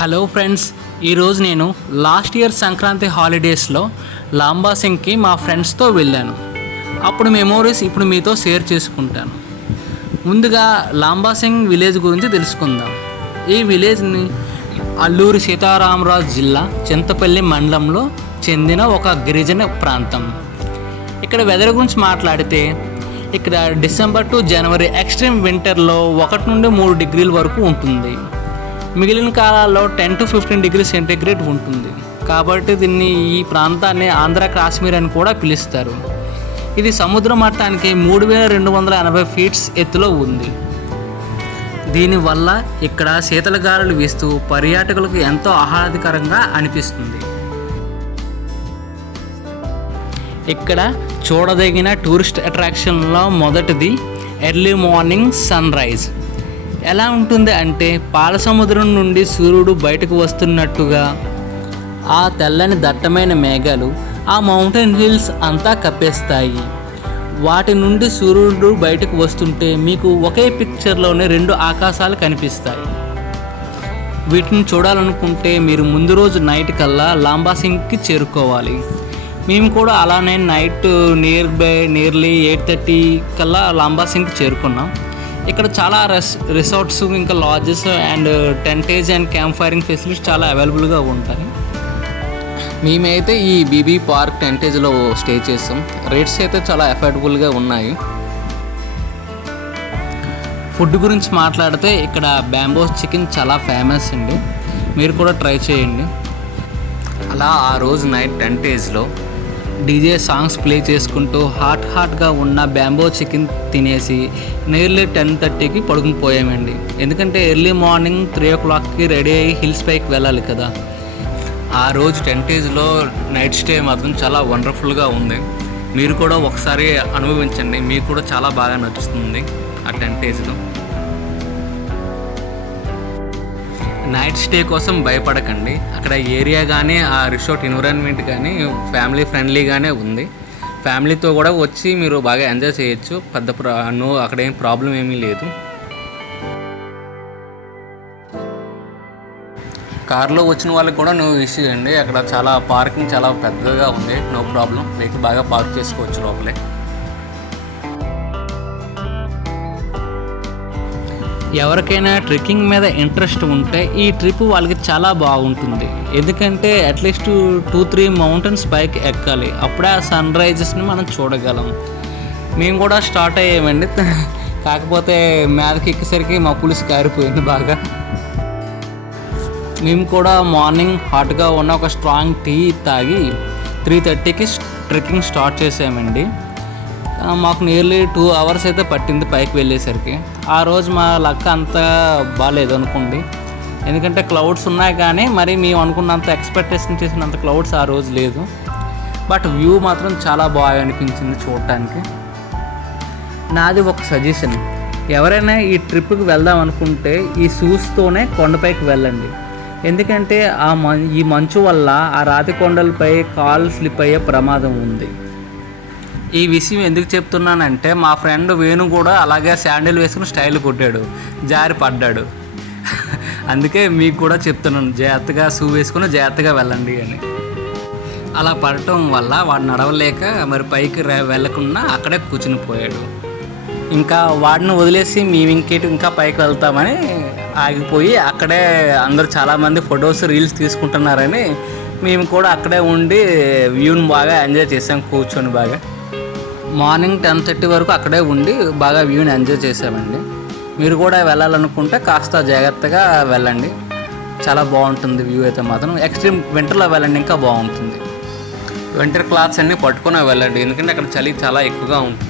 Hello friends, ఈరోజు నేను last year Sankranti హాలిడేస్లో లాంబాసింగ్కి మా ఫ్రెండ్స్తో వెళ్ళాను. అప్పుడు మెమోరీస్ ఇప్పుడు మీతో షేర్ చేసుకుంటాను. ముందుగా లాంబాసింగ్ విలేజ్ గురించి తెలుసుకుందాం. ఈ విలేజ్ని అల్లూరి సీతారామరాజు జిల్లా చింతపల్లి మండలంలో చెందిన ఒక గిరిజన ప్రాంతం. ఇక్కడ వెదర్ గురించి మాట్లాడితే ఇక్కడ డిసెంబర్ టు జనవరి ఎక్స్ట్రీమ్ వింటర్లో 1 నుండి 3 డిగ్రీల వరకు ఉంటుంది. మిగిలిన కాలాల్లో 10 to 15 డిగ్రీ సెంటీగ్రేడ్ ఉంటుంది. కాబట్టి ఈ ప్రాంతాన్ని ఆంధ్ర కాశ్మీర్ అని కూడా పిలుస్తారు. ఇది సముద్ర మట్టానికి 3280 ఫీట్స్ ఎత్తులో ఉంది. దీనివల్ల ఇక్కడ శీతల గాలులు వీస్తూ పర్యాటకులకు ఎంతో ఆహ్లాదకరంగా అనిపిస్తుంది. ఇక్కడ చూడదగిన టూరిస్ట్ అట్రాక్షన్లో మొదటిది ఎర్లీ మార్నింగ్ సన్ రైజ్. ఎలా ఉంటుంది అంటే పాల సముద్రం నుండి సూర్యుడు బయటకు వస్తున్నట్టుగా ఆ తెల్లని దట్టమైన మేఘాలు ఆ మౌంటైన్ హిల్స్ అంతా కప్పేస్తాయి. వాటి నుండి సూర్యుడు బయటకు వస్తుంటే మీకు ఒకే పిక్చర్లోనే 2 ఆకాశాలు కనిపిస్తాయి. వీటిని చూడాలనుకుంటే మీరు ముందు రోజు నైట్ కల్లా లాంబాసింగ్కి చేరుకోవాలి. మేము కూడా అలానే నైట్ నియర్లీ 8:30 కల్లా లాంబాసింగ్కి చేరుకున్నాం. ఇక్కడ చాలా రిసార్ట్స్, ఇంకా lodges and tentage and camp firing facilities చాలా అవైలబుల్గా ఉంటాయి. మేమైతే ఈ బీబీ పార్క్ టెంటేజ్లో స్టే చేసాం. రేట్స్ అయితే చాలా అఫోర్డబుల్గా ఉన్నాయి. ఫుడ్ గురించి మాట్లాడితే ఇక్కడ బ్యాంబో చికెన్ చాలా ఫేమస్ అండి. మీరు కూడా ట్రై చేయండి. అలా ఆ రోజు నైట్ టెంటేజ్లో డీజే సాంగ్స్ ప్లే చేసుకుంటూ హాట్గా ఉన్న బ్యాంబో చికెన్ తినేసి నియర్లీ 10:30కి పడుకునిపోయామండి. ఎందుకంటే ఎర్లీ మార్నింగ్ 3 o'clockకి రెడీ అయ్యి హిల్స్ పైకి వెళ్ళాలి కదా. ఆ రోజు టెంటేజ్లో నైట్ స్టే మాత్రం చాలా వండర్ఫుల్గా ఉంది. మీరు కూడా ఒకసారి అనుభవించండి, మీకు కూడా చాలా బాగా నచ్చుతుంది ఆ టెంటేజ్లో. నైట్ స్టే కోసం భయపడకండి. అక్కడ ఏరియా కానీ ఆ రిసార్ట్ ఎన్విరాన్మెంట్ కానీ ఫ్యామిలీ ఫ్రెండ్లీగానే ఉంది. ఫ్యామిలీతో కూడా వచ్చి మీరు బాగా ఎంజాయ్ చేయొచ్చు. అక్కడ ఏం ప్రాబ్లం ఏమీ లేదు. కార్లో వచ్చిన వాళ్ళకి కూడా ఇష్యూ అండి. అక్కడ చాలా పార్కింగ్ చాలా పెద్దగా ఉంది. నో ప్రాబ్లం, వెహికల్ బాగా పార్క్ చేసుకోవచ్చు లోపలే. ఎవరికైనా ట్రెక్కింగ్ మీద ఇంట్రెస్ట్ ఉంటే ఈ ట్రిప్ వాళ్ళకి చాలా బాగుంటుంది. ఎందుకంటే అట్లీస్ట్ 2-3 మౌంటైన్స్ పైకి ఎక్కాలి. అప్పుడే ఆ సన్ రైజెస్ని మనం చూడగలం. మేము కూడా స్టార్ట్ అయ్యామండి. కాకపోతే మీదకి ఎక్కేసరికి మా పులుసు కారిపోయింది బాగా. మేము కూడా మార్నింగ్ హాట్గా ఉన్న ఒక స్ట్రాంగ్ టీ తాగి 3:30కి ట్రెక్కింగ్ స్టార్ట్ చేసామండి. మాకు నియర్లీ 2 hours అయితే పట్టింది పైకి వెళ్ళేసరికి. ఆ రోజు మా లక్ అంతా బాగాలేదు అనుకోండి. ఎందుకంటే క్లౌడ్స్ ఉన్నాయి కానీ మరి మేము అనుకున్నంత ఎక్స్పెక్టేషన్ చేసినంత క్లౌడ్స్ ఆ రోజు లేదు. బట్ వ్యూ మాత్రం చాలా బాగా అనిపించింది చూడటానికి. నాది ఒక సజెషన్, ఎవరైనా ఈ ట్రిప్కి వెళ్దాం అనుకుంటే ఈ షూస్తోనే కొండపైకి వెళ్ళండి. ఎందుకంటే ఈ మంచు వల్ల ఆ రాతి కొండలపై కాలు స్లిప్ అయ్యే ప్రమాదం ఉంది. ఈ విషయం ఎందుకు చెప్తున్నానంటే మా ఫ్రెండ్ వేణు కూడా అలాగే శాండిల్ వేసుకుని స్టైల్ కొట్టాడు, జారి పడ్డాడు. అందుకే మీకు కూడా చెప్తున్నాను, జాగ్రత్తగా షూ వేసుకుని జాగ్రత్తగా వెళ్ళండి అని. అలా పడటం వల్ల వాడు నడవలేక మరి పైకి వెళ్ళకుండా అక్కడే కూర్చుని పోయాడు. ఇంకా వాడిని వదిలేసి మేము ఇంకా పైకి వెళ్తామని ఆగిపోయి అక్కడే అందరూ చాలామంది ఫొటోస్ రీల్స్ తీసుకుంటున్నారని మేము కూడా అక్కడే ఉండి వ్యూని బాగా ఎంజాయ్ చేసాం కూర్చొని. బాగా మార్నింగ్ 10:30 వరకు అక్కడే ఉండి బాగా వ్యూని ఎంజాయ్ చేసామండి. మీరు కూడా వెళ్ళాలనుకుంటే కాస్త జాగ్రత్తగా వెళ్ళండి, చాలా బాగుంటుంది వ్యూ అయితే మాత్రం. ఎక్స్ట్రీమ్ వింటర్లో వెళ్ళండి, ఇంకా బాగుంటుంది. వింటర్ క్లాత్స్ అన్నీ పట్టుకుని వెళ్ళండి, ఎందుకంటే అక్కడ చలి చాలా ఎక్కువగా ఉంటుంది.